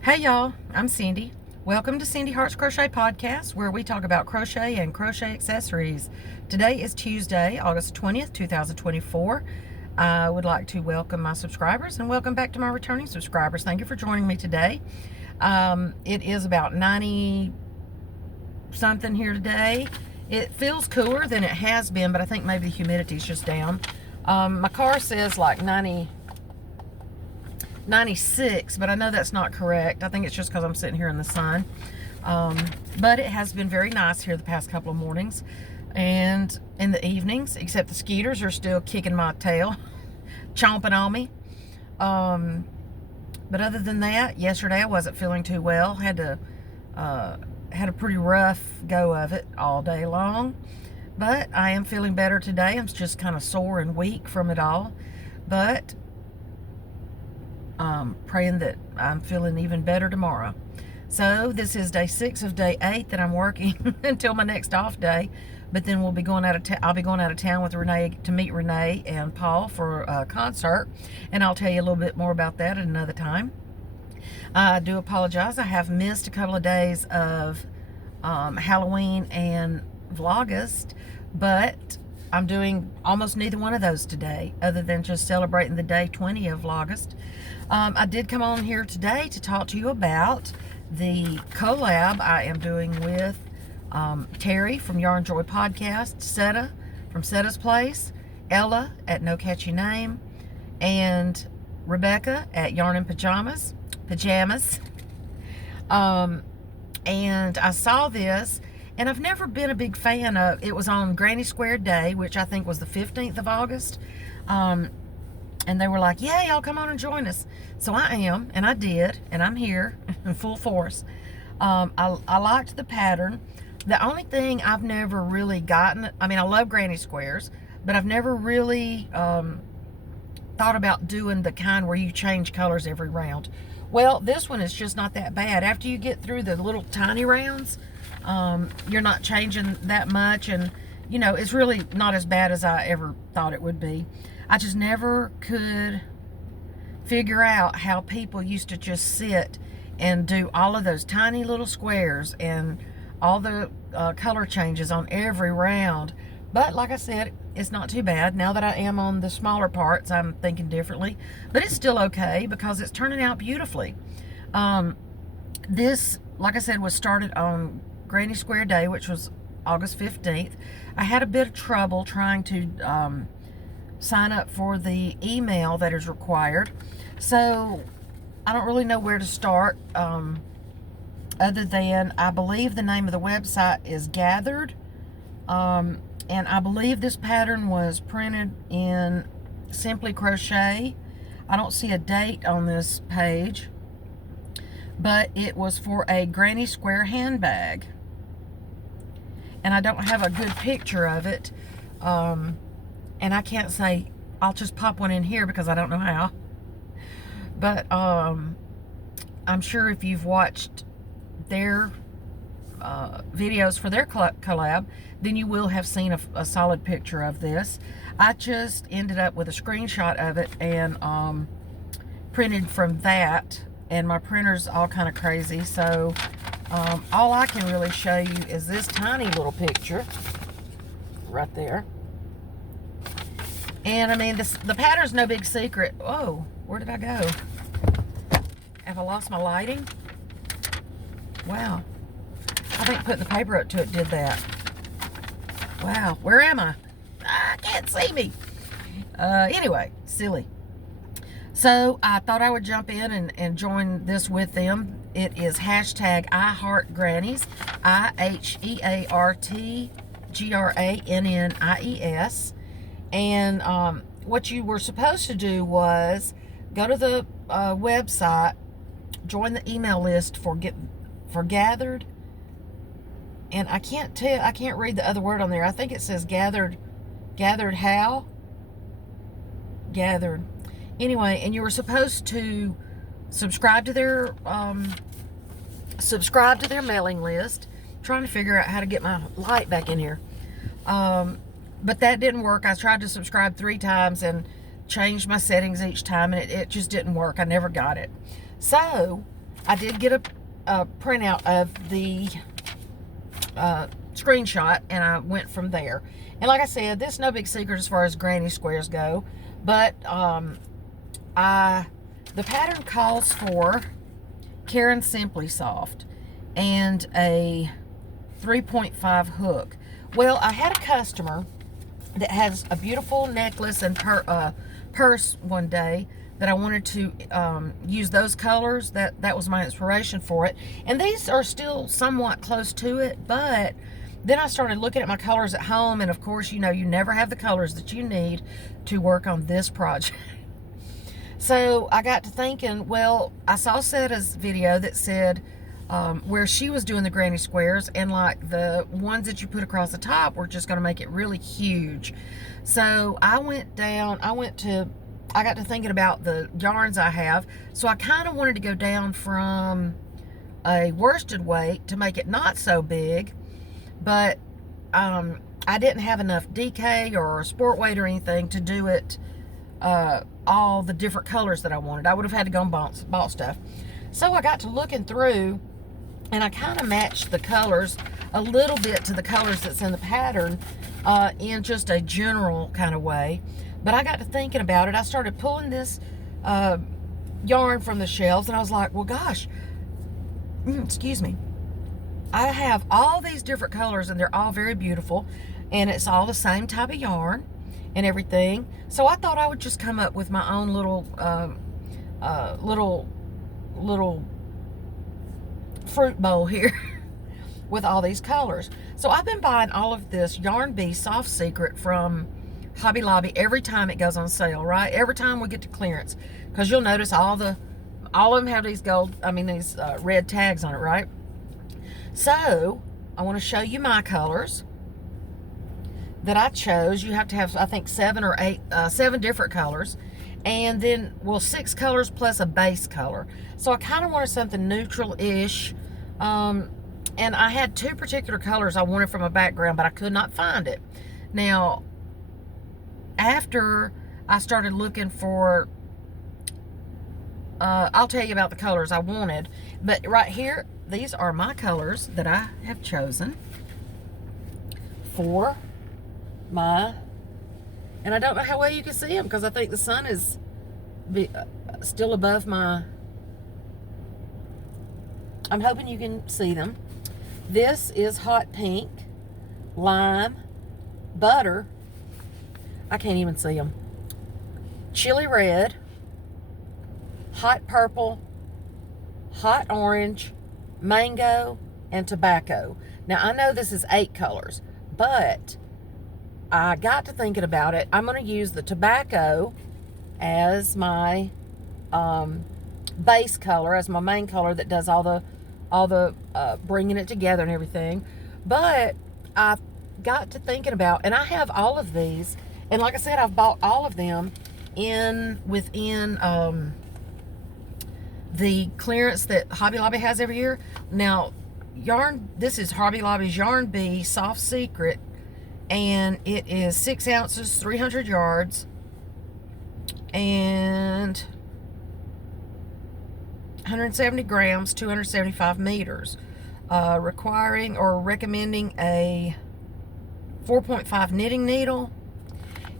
Hey y'all, I'm Cindy. Welcome to Cindy Hart's Crochet Podcast, where we talk about crochet and crochet accessories. Today is Tuesday, August 20th, 2024. I would like to welcome my subscribers and welcome back to my returning subscribers. Thank you for joining me today. It is about 90 something here today. It feels cooler than it has been, but I think maybe the humidity is just down. My car says like 96, but I know that's not correct. I think it's just because I'm sitting here in the sun. But it has been very nice here the past couple of mornings and in the evenings, except the skeeters are still kicking my tail, chomping on me. But other than that, yesterday I wasn't feeling too well. Had a pretty rough go of it all day long. But I am feeling better today. I'm just kind of sore and weak from it all. But praying that I'm feeling even better tomorrow. So this is day 6 of day 8 that I'm working until my next off day. But then we'll be going I'll be going out of town with Renee to meet Renee and Paul for a concert, and I'll tell you a little bit more about that at another time. I do apologize. I have missed a couple of days of Halloween and Vlogust, but I'm doing almost neither one of those today, other than just celebrating the day 20 of August. I did come on here today to talk to you about the collab I am doing with Terry from Yarn Joy Podcast, Seta from Seta's Place, Ella at No Catchy Name, and Rebecca at Yarn and Pajamas. And I saw this, and I've never been a big fan of it. Was on Granny Square Day, which I think was the 15th of August. And they were like, yeah, y'all come on and join us. So I am, and I did, and I'm here in full force. I liked the pattern. The only thing I've never really gotten, I mean, I love granny squares, but I've never really thought about doing the kind where you change colors every round. Well, this one is just not that bad. After you get through the little tiny rounds, you're not changing that much, and you know, it's really not as bad as I ever thought it would be. I just never could figure out how people used to just sit and do all of those tiny little squares and all the color changes on every round. But like I said, it's not too bad. Now that I am on the smaller parts, I'm thinking differently. But it's still okay because it's turning out beautifully. This, like I said, was started on Granny Square Day, which was August 15th. I had a bit of trouble trying to sign up for the email that is required. So I don't really know where to start, other than I believe the name of the website is Gathered. And I believe this pattern was printed in Simply Crochet. I don't see a date on this page, but it was for a Granny Square handbag. And I don't have a good picture of it. And I can't say, I'll just pop one in here because I don't know how. But I'm sure if you've watched their videos for their collab, then you will have seen a solid picture of this. I just ended up with a screenshot of it and printed from that, and my printer's all kind of crazy, so all I can really show you is this tiny little picture right there. And I mean, the pattern's no big secret. Whoa, where did I go? Have I lost my lighting? Wow. I think putting the paper up to it did that. Wow, where am I? I can't see me. Anyway, silly. So I thought I would jump in and join this with them. It is hashtag IHeartGrannies, IHeartGrannies. And what you were supposed to do was go to the website, join the email list for Gathered. And I can't read the other word on there. I think it says Gathered how? Gathered. Anyway, and you were supposed to subscribe to their mailing list. I'm trying to figure out how to get my light back in here. But that didn't work. I tried to subscribe 3 times and changed my settings each time, and it just didn't work. I never got it. So I did get a printout of the screenshot, and I went from there. And like I said, this is no big secret as far as granny squares go, but the pattern calls for Karen Simply Soft and a 3.5 hook. Well, I had a customer that has a beautiful necklace and purse one day that I wanted to use those colors. That was my inspiration for it. And these are still somewhat close to it, but then I started looking at my colors at home, and of course, you know, you never have the colors that you need to work on this project. So I got to thinking, well, I saw Setta's video that said where she was doing the granny squares, and like the ones that you put across the top were just going to make it really huge. So I got to thinking about the yarns I have. So I kind of wanted to go down from a worsted weight to make it not so big, but I didn't have enough DK or sport weight or anything to do it all the different colors that I wanted. I would have had to go and bought stuff. So I got to looking through, and I kind of matched the colors a little bit to the colors that's in the pattern in just a general kind of way. But I got to thinking about it. I started pulling this yarn from the shelves, and I was like, well, gosh, excuse me. I have all these different colors, and they're all very beautiful, and it's all the same type of yarn and everything. So I thought I would just come up with my own little fruit bowl here with all these colors. So I've been buying all of this Yarn Bee Soft Secret from Hobby Lobby every time it goes on sale, right? Every time we get to clearance, because you'll notice all of them have these these red tags on it, right? So I want to show you my colors that I chose. You have to have, I think, 7 different colors, and then, well, 6 colors plus a base color. So I kind of wanted something neutral-ish, and I had 2 particular colors I wanted from a background, but I could not find it. Now, after I started looking for, I'll tell you about the colors I wanted, but right here, these are my colors that I have chosen for my, and I don't know how well you can see them because I think the sun is still above my, I'm hoping you can see them. This is hot pink, lime, butter, I can't even see them, chili red, hot purple, hot orange, mango, and tobacco. Now, I know this is 8 colors, but I got to thinking about it. I'm going to use the tobacco as my base color, as my main color that does all the bringing it together and everything. But I got to thinking about, and I have all of these, and like I said, I've bought all of them within the clearance that Hobby Lobby has every year. Now, this is Hobby Lobby's Yarn Bee Soft Secret, and it is 6 ounces, 300 yards, and 170 grams, 275 meters, requiring or recommending a 4.5 knitting needle.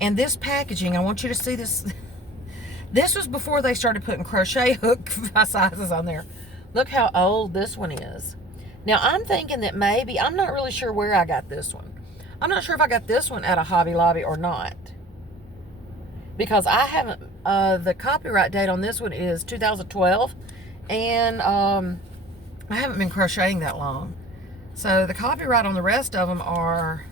And this packaging, I want you to see this. This was before they started putting crochet hook sizes on there. Look how old this one is. Now, I'm thinking that maybe, I'm not really sure where I got this one. I'm not sure if I got this one at a Hobby Lobby or not, because I haven't, the copyright date on this one is 2012, and I haven't been crocheting that long. So the copyright on the rest of them are,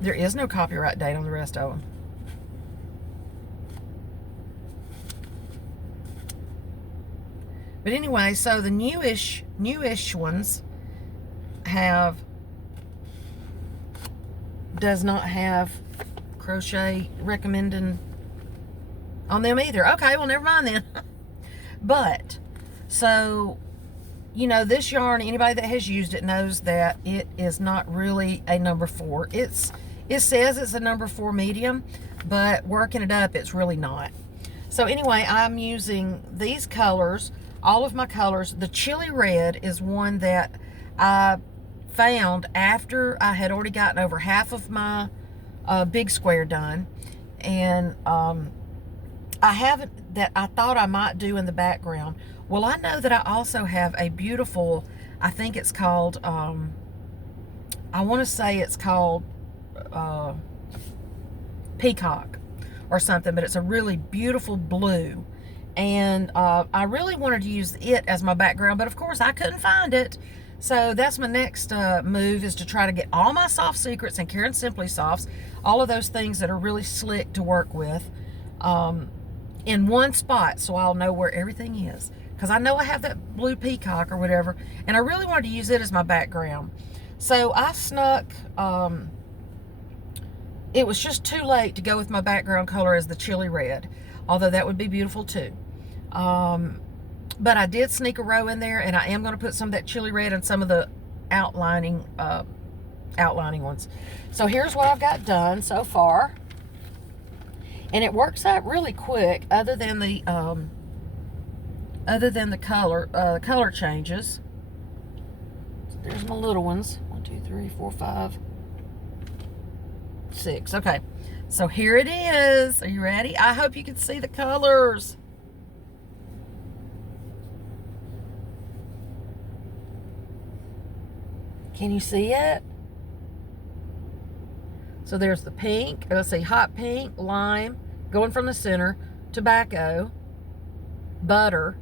there is no copyright date on the rest of them. But anyway, so the newish ones does not have crochet recommending on them either. Okay, well, never mind then. But, so, you know, this yarn, anybody that has used it knows that it is not really a number 4. It says it's a number 4 medium, but working it up, it's really not. So anyway, I'm using these colors, all of my colors. The chili red is one that I found after I had already gotten over half of my big square done. And I haven't, that I thought I might do in the background. Well, I know that I also have a beautiful, I think it's called, I want to say it's called Peacock or something, but it's a really beautiful blue. And I really wanted to use it as my background, but of course I couldn't find it. So that's my next move, is to try to get all my Soft Secrets and Karen Simply Softs, all of those things that are really slick to work with, in one spot, so I'll know where everything is. Because I know I have that blue peacock or whatever, and I really wanted to use it as my background. So I snuck, it was just too late to go with my background color as the chili red, although that would be beautiful too. But I did sneak a row in there, and I am going to put some of that chili red and some of the outlining ones. So here's what I've got done so far. And it works out really quick, other than the color changes. So there's my little ones. 1, 2, 3, 4, 5, 6. Okay, so here it is. Are you ready? I hope you can see the colors. Can you see it? So there's the pink, let's see, hot pink, lime, going from the center, tobacco, butter.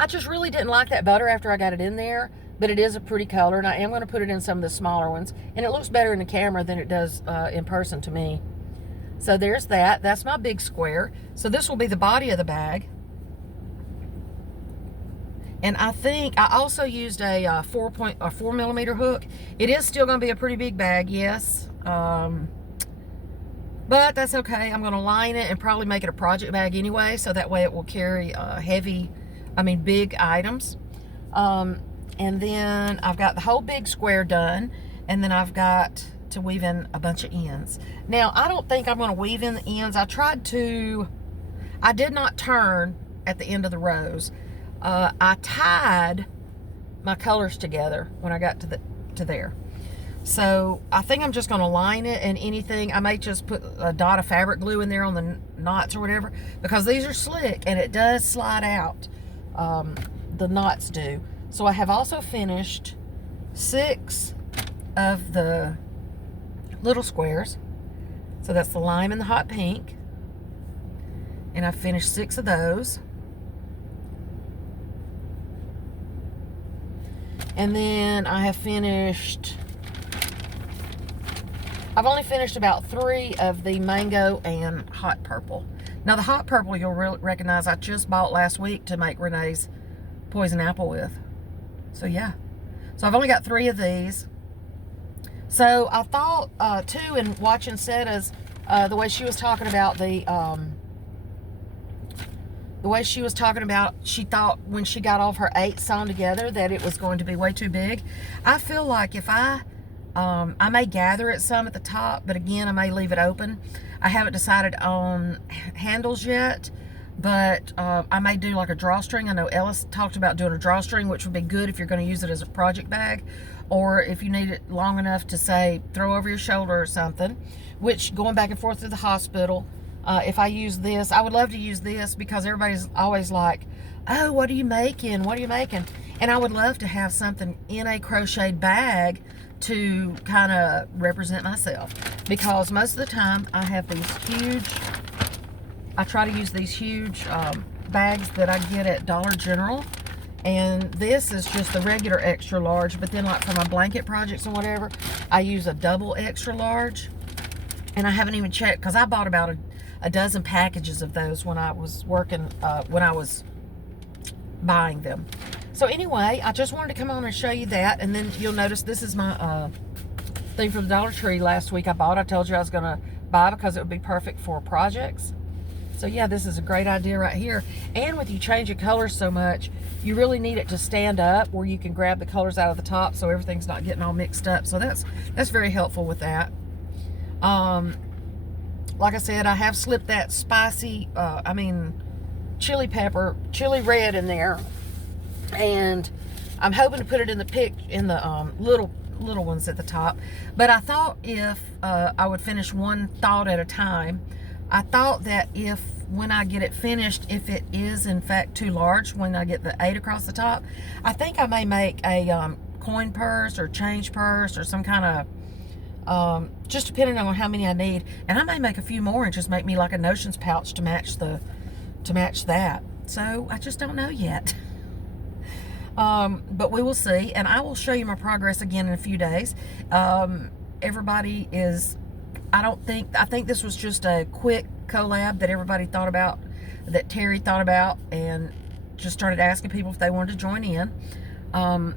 I just really didn't like that butter after I got it in there, but it is a pretty color, and I am going to put it in some of the smaller ones, and it looks better in the camera than it does in person to me. So there's that. That's my big square. So this will be the body of the bag. And I think I also used a 4 millimeter hook. It is still going to be a pretty big bag, yes. But that's okay. I'm going to line it and probably make it a project bag anyway, so that way it will carry big items. And then I've got the whole big square done, and then I've got to weave in a bunch of ends. Now, I don't think I'm going to weave in the ends. I did not turn at the end of the rows. I tied my colors together when I got to there. So I think I'm just going to line it, and anything, I may just put a dot of fabric glue in there on the knots or whatever, because these are slick and it does slide out. The knots do. So I have also finished 6 of the little squares. So that's the lime and the hot pink. And I finished 6 of those. And then I have finished, I've only finished about 3 of the mango and hot purple. Now the hot purple you'll recognize I just bought last week to make Renee's poison apple with. So yeah. So I've only got 3 of these. So I thought too, in watching Setta's, the way she was talking about she thought when she got all of her 8 sewn together that it was going to be way too big. I feel like if I may gather it some at the top, but again, I may leave it open. I haven't decided on handles yet, but I may do like a drawstring. I know Ellis talked about doing a drawstring, which would be good if you're going to use it as a project bag, or if you need it long enough to, say, throw over your shoulder or something, which, going back and forth to the hospital, if I use this, I would love to use this, because everybody's always like, oh, what are you making? What are you making? And I would love to have something in a crocheted bag to kind of represent myself, because most of the time I have these huge, I try to use these huge bags that I get at Dollar General, and this is just the regular extra large, but then like for my blanket projects and whatever, I use a double extra large. And I haven't even checked, because I bought about a dozen packages of those when I was working, when I was buying them. So anyway, I just wanted to come on and show you that. And then you'll notice this is my thing from the Dollar Tree last week I bought. I told you I was going to buy because it would be perfect for projects. So yeah, this is a great idea right here. And with you changing colors so much, you really need it to stand up where you can grab the colors out of the top so everything's not getting all mixed up. So that's very helpful with that. Like I said, I have slipped that spicy, chili red in there, and I'm hoping to put it in the little ones at the top. But I thought if I would finish one thought at a time. I thought that if when I get it finished, if it is in fact too large, when I get the 8 across the top, I think I may make a coin purse or change purse or some kind of just depending on how many I need, and I may make a few more and just make me like a notions pouch to match that. So I just don't know yet. But we will see, and I will show you my progress again in a few days. Everybody is, I think this was just a quick collab that everybody thought about, that Terry thought about, and just started asking people if they wanted to join in.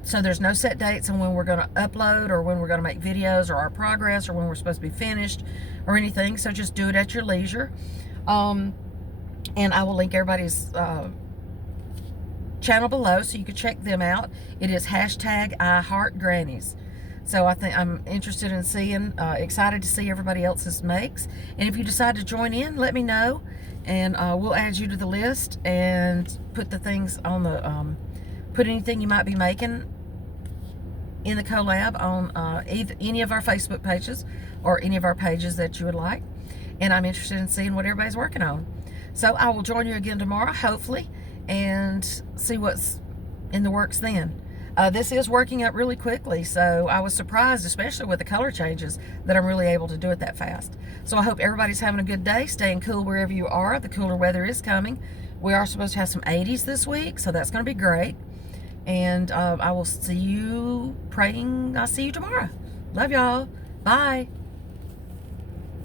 So there's no set dates on when we're going to upload or when we're going to make videos or our progress or when we're supposed to be finished or anything. So just do it at your leisure. And I will link everybody's channel below so you can check them out. It is #IHeartGrannies. So I think I'm interested in seeing, excited to see everybody else's makes. And if you decide to join in, let me know, and we'll add you to the list and put the things on the, put anything you might be making in the collab on any of our Facebook pages or any of our pages that you would like. And I'm interested in seeing what everybody's working on. So I will join you again tomorrow, hopefully, and see what's in the works then. This is working out really quickly, so I was surprised, especially with the color changes, that I'm really able to do it that fast. So I hope everybody's having a good day, staying cool wherever you are. The cooler weather is coming. We are supposed to have some 80s this week, so that's going to be great. And I will see you, praying I'll see you tomorrow. Love y'all. Bye.